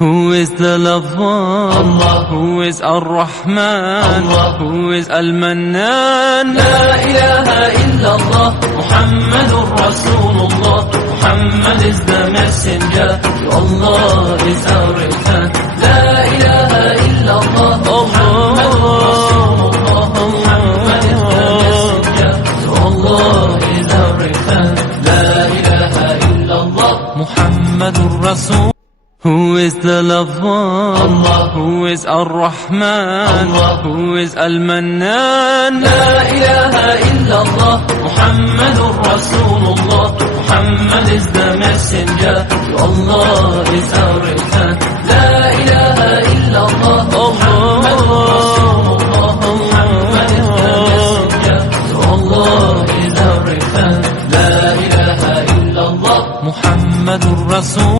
Who is the lover? Allah. Who is Ar-Rahman? Allah. Who is Al-Mannan? La ilaha illallah, Muhammadur Rasulullah. Muhammad is the messenger, to Allah is our return. La ilaha illallah, Muhammadur Rasulullah. Muhammad is the messenger, to Allah is our return. La ilaha illallah, Muhammadur Rasul. Who is the lover? Allah. Who is Ar-Rahman? Allah. Who is Al-Mannan? La ilaha illallah, Muhammadur Rasulullah. Muhammad is the messenger, to Allah is our return. La ilaha illallah, Muhammadur Rasulullah. Muhammad is the messenger, to Allah is our return. La ilaha illallah, Muhammadur Rasul.